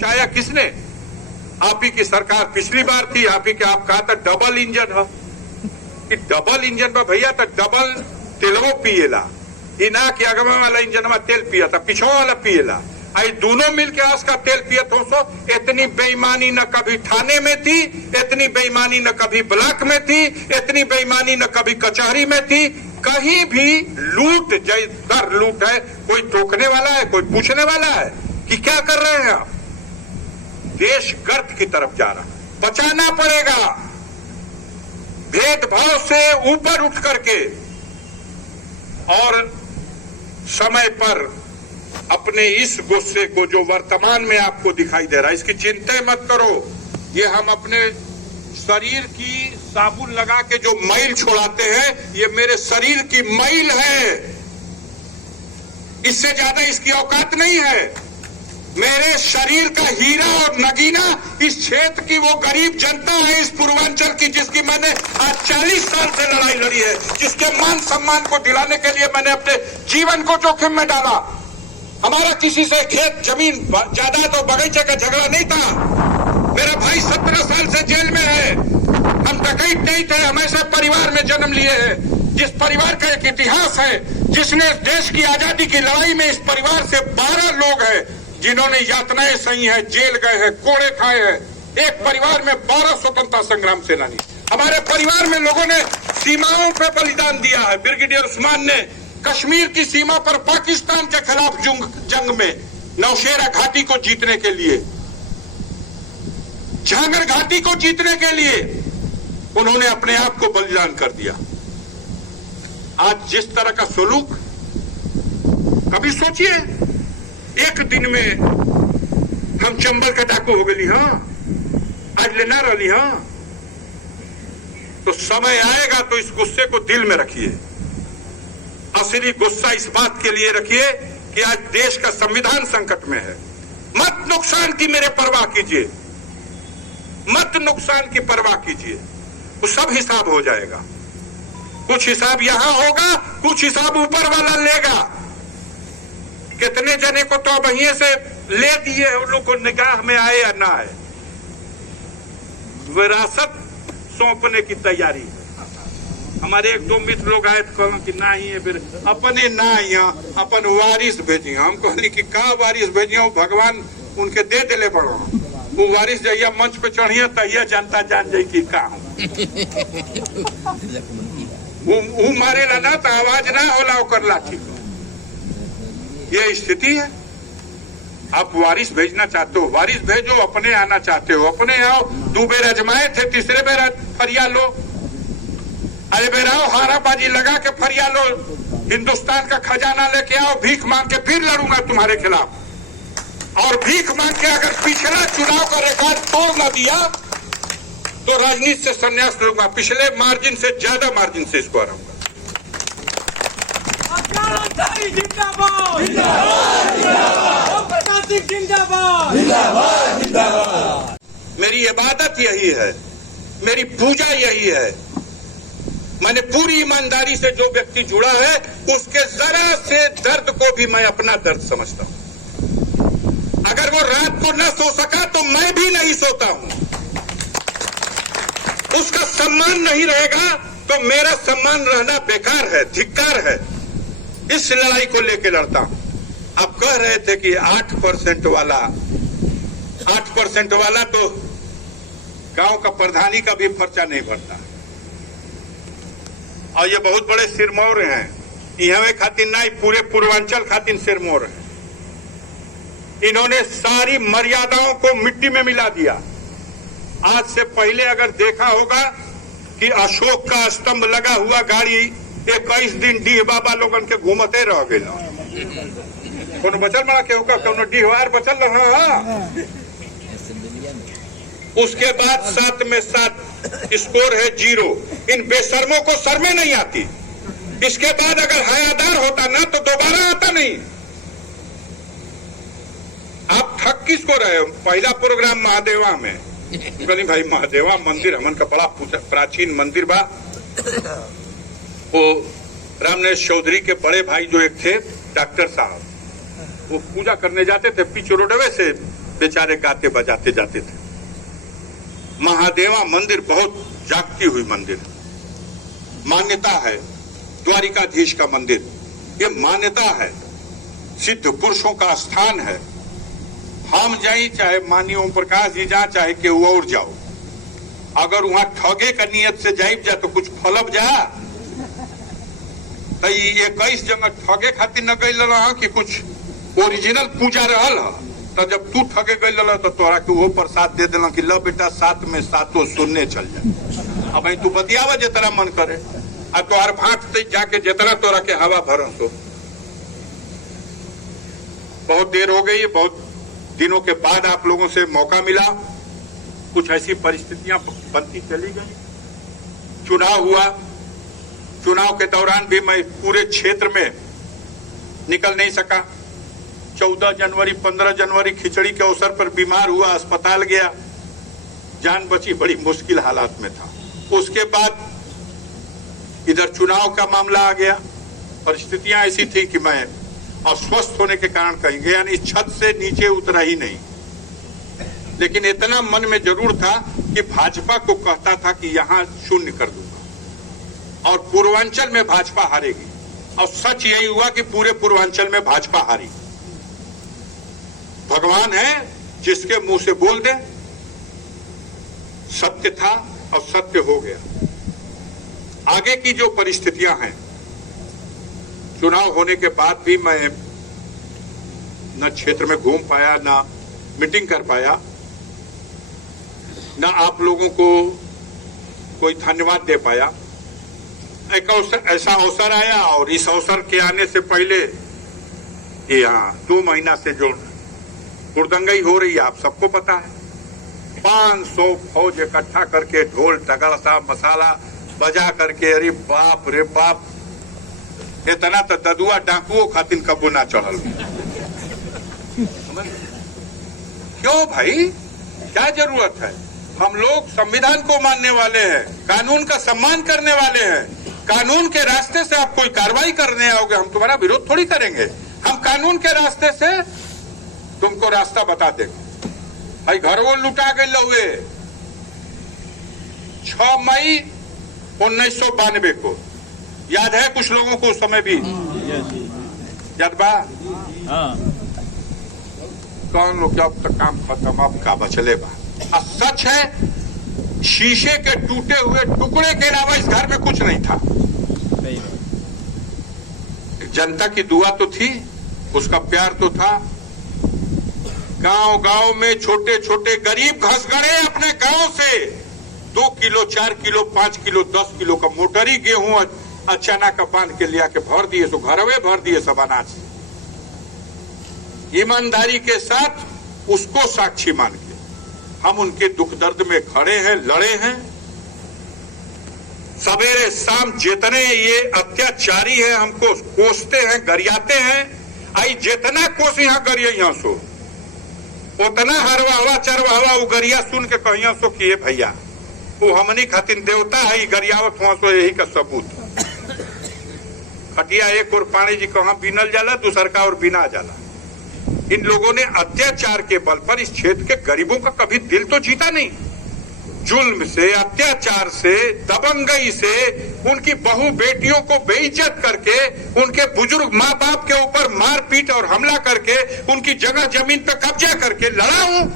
चाया किसने? आप ही की सरकार पिछली बार थी, आप ही के आप कहा था डबल इंजन है कि डबल इंजन में भैया तो डबल तेलवो पिएला, ये ना कि अगवा वाला इंजन में तेल पिया था पिछवा वाला पिएला, आई दोनों मिलके आज का तेल पियत हो। सो इतनी बेईमानी न कभी थाने में थी, इतनी बेईमानी न कभी ब्लॉक में थी, इतनी बेईमानी न कभी कचहरी में थी। कहीं भी लूट दर लूट है, कोई टोकने वाला है, कोई पूछने वाला है कि क्या कर रहे हैं आप? देश गर्त की तरफ जा रहा है, बचाना पड़ेगा। भेदभाव से ऊपर उठ करके और समय पर अपने इस गुस्से को जो वर्तमान में आपको दिखाई दे रहा है, इसकी चिंता मत करो। ये हम अपने शरीर की साबुन लगा के जो मैल छोड़ाते हैं, ये मेरे शरीर की मैल है, इससे ज्यादा इसकी औकात नहीं है। मेरे शरीर का हीरा और नगीना इस क्षेत्र की वो गरीब जनता है, इस पूर्वांचल की, जिसकी मैंने आज 40 साल से लड़ाई लड़ी है, जिसके मान सम्मान को दिलाने के लिए मैंने अपने जीवन को जोखिम में डाला। हमारा किसी से खेत जमीन जायदाद और बगीचे का झगड़ा नहीं था। मेरा भाई 17 साल से जेल में है। हम डकैत नहीं थे, हम ऐसे परिवार में जन्म लिए हैं जिस परिवार का एक इतिहास है, जिसने देश की आजादी की लड़ाई में इस परिवार से 12 लोग हैं जिन्होंने यातनाएं सही हैं, जेल गए हैं, कोड़े खाए हैं। एक परिवार में 12 स्वतंत्रता संग्राम सेनानी। हमारे परिवार में लोगों ने सीमाओं पर बलिदान दिया है। ब्रिगेडियर उस्मान ने कश्मीर की सीमा पर पाकिस्तान के खिलाफ जंग में नौशेरा घाटी को जीतने के लिए, झांगर घाटी को जीतने के लिए उन्होंने अपने आप को बलिदान कर दिया। आज जिस तरह का सलूक, कभी सोचिए एक दिन में हम चंबल का डाकू हो गई, हाँ आज लेना रही, हाँ तो समय आएगा तो इस गुस्से को दिल में रखिए। असली गुस्सा इस बात के लिए रखिए कि आज देश का संविधान संकट में है। मत नुकसान की मेरे परवाह कीजिए, मत नुकसान की परवाह कीजिए, वो सब हिसाब हो जाएगा। कुछ हिसाब यहां होगा, कुछ हिसाब ऊपर वाला लेगा। कितने जने को तो अब वहीं से ले दिए, उन लोग को निगाह में आए या ना आए, विरासत सौंपने की तैयारी है। हमारे एक दो मित्र लोग आए तो कहना कि ना ही है, फिर अपने ना यहाँ अपन वारिस भेजी। हम कहली कि का वारिस भेजिए, भगवान उनके दे दिले पड़ो। वो वारिस जहिया मंच पे चढ़िए तहिया जनता जान जाए कि का वो मारेला ना तो आवाज ना होला ओकर लाठी। ये स्थिति है। आप वारिस भेजना चाहते हो, वारिस भेजो। अपने आना चाहते हो, अपने आओ। 2 बेर अजमाए थे, तीसरे बेर फरिया लो। अरे बेर आओ, हाराबाजी लगा के फरिया लो, हिंदुस्तान का खजाना लेके आओ, भीख मांग के फिर लड़ूंगा तुम्हारे खिलाफ। और भीख मांग के अगर पिछला चुनाव का रिकॉर्ड तोड़ न दिया तो राजनीति से संन्यास लूंगा। पिछले मार्जिन से ज्यादा मार्जिन से इसको हराऊंगा। मेरी इबादत यही है, मेरी पूजा यही है। मैंने पूरी ईमानदारी से जो व्यक्ति जुड़ा है उसके जरा से दर्द को भी मैं अपना दर्द समझता हूं। अगर वो रात को न सो सका तो मैं भी नहीं सोता हूं। उसका सम्मान नहीं रहेगा तो मेरा सम्मान रहना बेकार है, धिक्कार है। इस लड़ाई को लेकर लड़ता हूं। आप कह रहे थे कि 8% वाला तो गांव का प्रधानी का भी पर्चा नहीं भरता। और ये बहुत बड़े सिरमौर हैं, यहाँ खातिर नहीं, पूरे पूर्वांचल खातिर सिरमौर है। इन्होंने सारी मर्यादाओं को मिट्टी में मिला दिया। आज से पहले अगर देखा होगा कि अशोक का स्तंभ लगा हुआ गाड़ी 21 दिन डीह बाबा लोगन के घूमते रह गए। कोनो बचल बड़ा के होगा, कोनो डीहवार बचल रहा। उसके बाद 7 में 7 स्कोर है 0। इन बेशर्मों को शर्में नहीं आती। इसके बाद अगर हयादार होता ना तो दोबारा आता नहीं। आप थक किसको रहे हो? पहला प्रोग्राम महादेवा में कहली भाई महादेवा मंदिर हमन का बड़ा प्राचीन मंदिर बा। वो रामनेश चौधरी के बड़े भाई जो एक थे डॉक्टर साहब, वो पूजा करने जाते थे पिच रोडवे से बेचारे गाते बजाते जाते थे। महादेवा मंदिर बहुत जागती हुई मंदिर, मान्यता है। द्वारिकाधीश का मंदिर, ये मान्यता है, सिद्ध पुरुषों का स्थान है। हम जाई चाहे माननीय ओम प्रकाश जी जा, चाहे के और जाओ, अगर वहां ठगे का नियत से जाइब जा तो कुछ फलब जा। तो 21 जगह ठगे खातिर न गई रहा कि कुछ ओरिजिनल पूजा रहल है। तो जब तू ठगे गई रहा तो तोरा के वो प्रसाद दे देना कि लो बेटा 7 में 7 सुनने चल जाए। अब तू बतियावा जितना मन करे, आ तोहर भाट जाके जितना तोरा के हवा भरन सो। बहुत देर हो गई, बहुत दिनों के बाद आप लोगों से मौका मिला। कुछ ऐसी परिस्थितियां बनती चली गई। चुनाव हुआ, चुनाव के दौरान भी मैं पूरे क्षेत्र में निकल नहीं सका। 14 जनवरी 15 जनवरी खिचड़ी के अवसर पर बीमार हुआ, अस्पताल गया, जान बची, बड़ी मुश्किल हालात में था। उसके बाद इधर चुनाव का मामला आ गया। परिस्थितियां ऐसी थी कि मैं अस्वस्थ होने के कारण कहीं गया नहीं, छत से नीचे उतरा ही नहीं। लेकिन इतना मन में जरूर था कि भाजपा को कहता था कि यहां शून्य कर दूंगा और पूर्वांचल में भाजपा हारेगी। और सच यही हुआ कि पूरे पूर्वांचल में भाजपा हारी। भगवान है जिसके मुंह से बोल दे, सत्य था और सत्य हो गया। आगे की जो परिस्थितियां हैं, चुनाव होने के बाद भी मैं न क्षेत्र में घूम पाया, न मीटिंग कर पाया, न आप लोगों को कोई धन्यवाद दे पाया। एक ऐसा अवसर आया और इस अवसर के आने से पहले यहाँ 2 महीना से जो हुड़दंगई हो रही है आप सबको पता है। 500 फौज इकट्ठा करके ढोल टगड़सा मसाला बजा करके, अरे बाप रे बाप, इतना तो ददुआ डाकुओं खातिर कबू ना चढ़ल। क्यों भाई, क्या जरूरत है? हम लोग संविधान को मानने वाले हैं, कानून का सम्मान करने वाले हैं। कानून के रास्ते से आप कोई कार्रवाई करने आओगे, हम तुम्हारा विरोध थोड़ी करेंगे। हम कानून के रास्ते से तुमको रास्ता बता देंगे। भाई घर वो लुटा गए हुए 6 मई 1992 को, याद है कुछ लोगों को उस समय भी? याद बा? कौन लोग? अब तक काम खत्म, अब का बचले बा। और सच है, शीशे के टूटे हुए टुकड़े के अलावा इस घर में कुछ नहीं था। जनता की दुआ तो थी, उसका प्यार तो था। गांव गांव में छोटे छोटे गरीब घस गए अपने गांव से 2 किलो 4 किलो 5 किलो 10 किलो का मोटरी गेहूं चना का बांध के लिया के भर दिए, तो घरवे भर दिए सब अनाज। ईमानदारी के साथ उसको साक्षी मान के हम उनके दुख दर्द में खड़े हैं, लड़े हैं। सवेरे शाम जितने ये अत्याचारी हैं हमको कोसते हैं, गरियाते हैं, आई जितना कोस यहाँ गरिया यहाँ सो उतना हरवाहवा चरवाहवा उगरिया सुन के कहिया सो किए भैया वो हमनी खातिर देवता है, गरियावत हुआ सो यही का सबूत। खटिया एक और पानी जी कहाँ बीनल जाला, दूसर का और बिना जाला। इन लोगों ने अत्याचार के बल पर इस क्षेत्र के गरीबों का कभी दिल तो जीता नहीं। जुल्म से, अत्याचार से, दबंगई से, उनकी बहू बेटियों को बेइज्जत करके, उनके बुजुर्ग माँ बाप के ऊपर मारपीट और हमला करके, उनकी जगह जमीन पर कब्जा करके लड़ा हूं।